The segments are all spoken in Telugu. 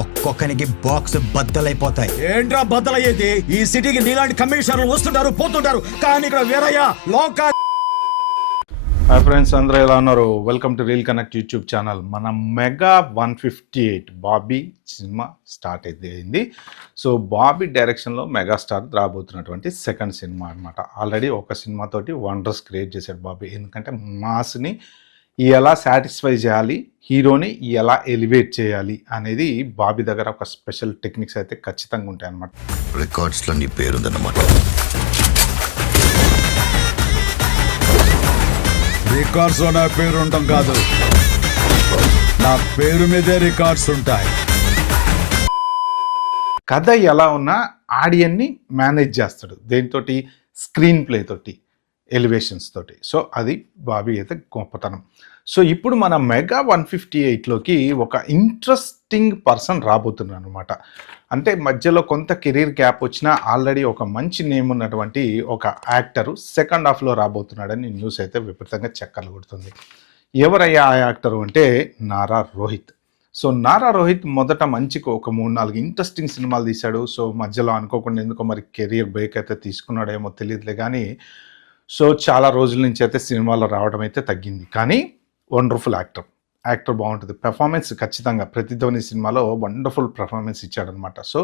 ఒక్కొక్కనికి బాక్స్ బద్దలైపోతాయి. ఏంట్రా బద్దలయ్యేది? ఈ సిటీకి నీలాంటి కమిషనర్లు వస్తుంటారు పోతుంటారు, కానీ ఇక్కడ వేరయ్యా లోక. హాయ్ ఫ్రెండ్స్, అందరూ ఎలా ఉన్నారు? Welcome to reel connect YouTube channel. మన మెగా 158 బాబీ సినిమా స్టార్ట్ అయింది. సో బాబీ డైరెక్షన్లో మెగాస్టార్ రాబోతున్నటువంటి సెకండ్ సినిమా అనమాట. ఆల్రెడీ ఒక సినిమాతోటి వండర్స్ క్రియేట్ చేశాడు బాబీ. ఎందుకంటే మాస్ని ఎలా సాటిస్ఫై చేయాలి, హీరోని ఎలా ఎలివేట్ చేయాలి అనేది బాబీ దగ్గర ఒక స్పెషల్ టెక్నిక్స్ అయితే ఖచ్చితంగా ఉంటాయి అన్నమాట. రికార్డ్స్లో నీ పేరుందన్నమాట. రికార్డ్స్ లో నా పేరు ఉండటం కాదు, నా పేరు మీదే రికార్డ్స్ ఉంటాయి. కథ ఎలా ఉన్నా ఆడియన్ని మేనేజ్ చేస్తాడు, దేనితోటి? స్క్రీన్ ప్లే తోటి, ఎలివేషన్స్ తోటి. సో అది బాబీ అయితే గొప్పతనం. సో ఇప్పుడు మన మెగా 158లోకి ఒక ఇంట్రెస్టింగ్ పర్సన్ రాబోతున్నాడు అనమాట. అంటే మధ్యలో కొంత కెరీర్ గ్యాప్ వచ్చినా ఆల్రెడీ ఒక మంచి నేమ్ ఉన్నటువంటి ఒక యాక్టరు సెకండ్ హాఫ్లో రాబోతున్నాడని న్యూస్ అయితే విపరీతంగా చక్కర్లు కొడుతుంది. ఎవరయ్యా ఆ యాక్టరు అంటే నారా రోహిత్. సో నారా రోహిత్ మొదట మంచిగా ఒక 3-4 ఇంట్రెస్టింగ్ సినిమాలు తీశాడు. సో మధ్యలో అనుకోకుండా ఎందుకో మరి కెరీర్ బ్రేక్ అయితే తీసుకున్నాడేమో తెలియదులే, కానీ సో చాలా రోజుల నుంచి అయితే సినిమాలో రావడం అయితే తగ్గింది. కానీ వండర్ఫుల్ యాక్టర్ బాగుంటుంది. పెర్ఫార్మెన్స్ ఖచ్చితంగా ప్రతిధ్వని సినిమాలో వండర్ఫుల్ పెర్ఫార్మెన్స్ ఇచ్చాడనమాట. సో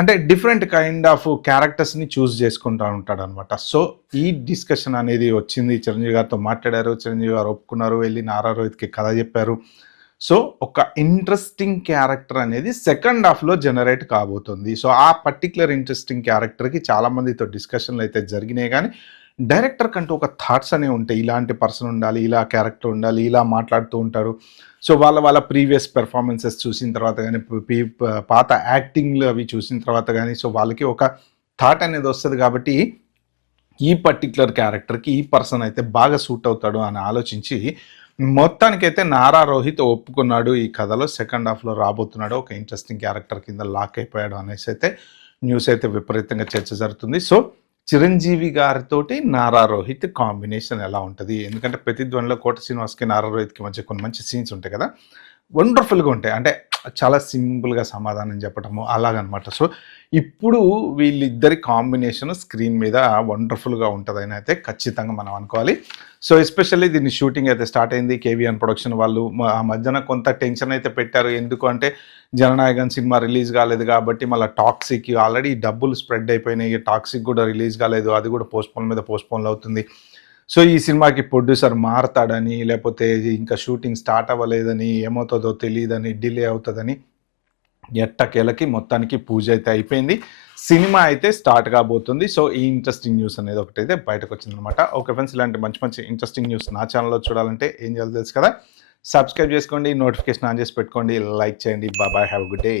అంటే డిఫరెంట్ కైండ్ ఆఫ్ క్యారెక్టర్స్ని చూస్ చేసుకుంటూ ఉంటాడనమాట. సో ఈ డిస్కషన్ అనేది వచ్చింది, చిరంజీవి గారితో మాట్లాడారు, చిరంజీవి గారు ఒప్పుకున్నారు, వెళ్ళి నారా రోహిత్కి కథ చెప్పారు. సో ఒక ఇంట్రెస్టింగ్ క్యారెక్టర్ అనేది సెకండ్ హాఫ్లో జనరేట్ కాబోతుంది. సో ఆ పర్టికులర్ ఇంట్రెస్టింగ్ క్యారెక్టర్కి చాలామందితో డిస్కషన్లు అయితే జరిగినాయి, కానీ డైరెక్టర్ కంటూ ఒక థాట్స్ అనేవి ఉంటాయి. ఇలాంటి పర్సన్ ఉండాలి, ఇలా క్యారెక్టర్ ఉండాలి, ఇలా మాట్లాడుతూ ఉంటారు. సో వాళ్ళ ప్రీవియస్ పెర్ఫార్మెన్సెస్ చూసిన తర్వాత కానీ, పాత యాక్టింగ్లు అవి చూసిన తర్వాత కానీ, సో వాళ్ళకి ఒక థాట్ అనేది వస్తుంది. కాబట్టి ఈ పర్టికులర్ క్యారెక్టర్కి ఈ పర్సన్ అయితే బాగా సూట్ అవుతాడు అని ఆలోచించి మొత్తానికైతే నారా రోహిత్ ఒప్పుకున్నాడు. ఈ కథలో సెకండ్ హాఫ్లో రాబోతున్నాడు, ఒక ఇంట్రెస్టింగ్ క్యారెక్టర్ కింద లాక్ అయిపోయాడు అనేసి అయితే న్యూస్ అయితే విపరీతంగా చర్చ జరుగుతుంది. సో చిరంజీవి గారితోటి నారా రోహిత్ కాంబినేషన్ ఎలా ఉంటుంది? ఎందుకంటే ప్రతిధ్వనిలో కోట శ్రీనివాస్కి నారా రోహిత్కి మధ్య కొన్ని మంచి సీన్స్ ఉంటాయి కదా, వండర్ఫుల్గా ఉంటాయి. అంటే చాలా సింపుల్గా సమాధానం చెప్పడము అలాగనమాట. సో ఇప్పుడు వీళ్ళిద్దరి కాంబినేషన్ స్క్రీన్ మీద వండర్ఫుల్గా ఉంటుందని అయితే ఖచ్చితంగా మనం అనుకోవాలి. సో ఎస్పెషల్లీ దీన్ని షూటింగ్ అయితే స్టార్ట్ అయింది. కేవీఎన్ ప్రొడక్షన్ వాళ్ళు ఆ మధ్యన కొంత టెన్షన్ అయితే పెట్టారు. ఎందుకు అంటే జననాయకన్ సినిమా రిలీజ్ కాలేదు కాబట్టి, మళ్ళీ టాక్సిక్ ఆల్రెడీ డబ్బులు స్ప్రెడ్ అయిపోయినాయి, టాక్సిక్ కూడా రిలీజ్ కాలేదు, అది కూడా పోస్ట్పోన్ మీద పోస్ట్పోన్లు అవుతుంది. సో ఈ సినిమాకి ప్రొడ్యూసర్ మారతాడని, లేకపోతే ఇంకా షూటింగ్ స్టార్ట్ అవ్వలేదని, ఏమవుతుందో తెలియదని, డిలే అవుతుందని ఎట్టకేలకి మొత్తానికి పూజ అయితే అయిపోయింది. సినిమా అయితే స్టార్ట్ కాబోతుంది. సో ఈ ఇంట్రెస్టింగ్ న్యూస్ అనేది ఒకటైతే బయటకు వచ్చిందనమాట. ఓకే ఫ్రెండ్స్, ఇలాంటి మంచి ఇంట్రెస్టింగ్ న్యూస్ నా ఛానల్లో చూడాలంటే ఏం చేయాలో తెలుసు కదా, సబ్స్క్రైబ్ చేసుకోండి, నోటిఫికేషన్ ఆన్ చేసి పెట్టుకోండి, లైక్ చేయండి. Bye, have a good day.